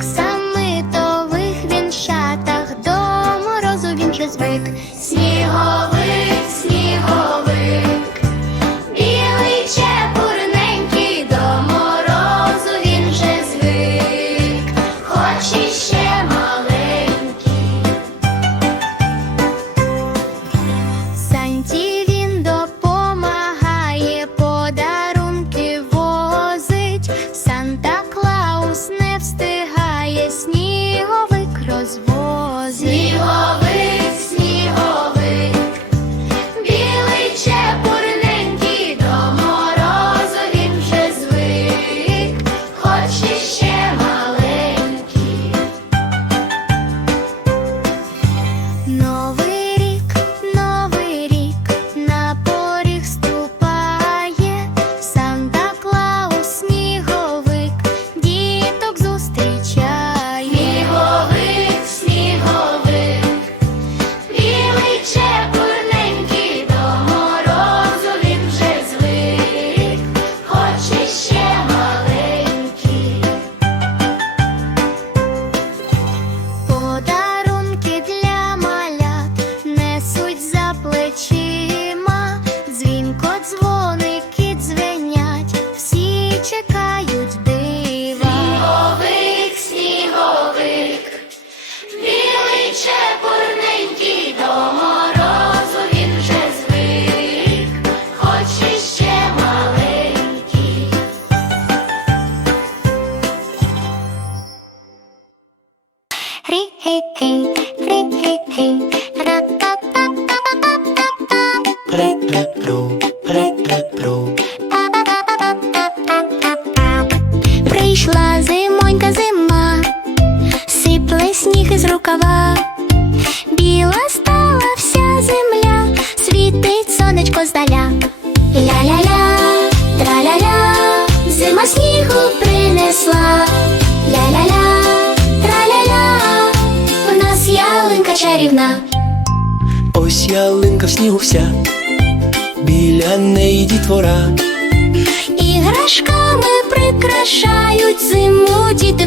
самитових він до морозу він же звик, сніговик, сніговик. Новий несуть за плечима, дзвінко дзвоники дзвенять, всі чекають дива. Сніговик, сніговик, білий чепурненький до морозу він вже звик, хоч іще маленький. Рі-хі-хі, Прийшла зимонька зима, сипле сніг із рукава, біла стала вся земля, світить сонечко здаля. Ля-ля-ля, траля-ля, зима снігу принесла. Ля-ля-ля, траля-ля, в нас ялинка чарівна. ось ялинка в снігу вся, неї дітвора, Іграшками прикрашають зиму, діти